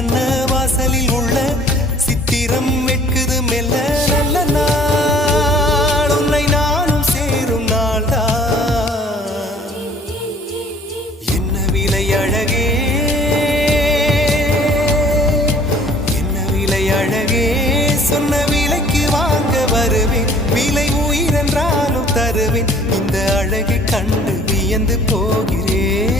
சிற்றன்ன வாசலில் உள்ள சித்திரம் வெட்குது மெல்ல நல்ல நாள் உன்னை நானும் சேரும் நாள்தான் என்ன விலை அழகே என்ன விலை அழகே சொன்ன விலைக்கு வாங்க வருவேன் விலை உயிரென்றாலும் தருவேன் இந்த அழகை கண்டு வியந்து போகிறேன்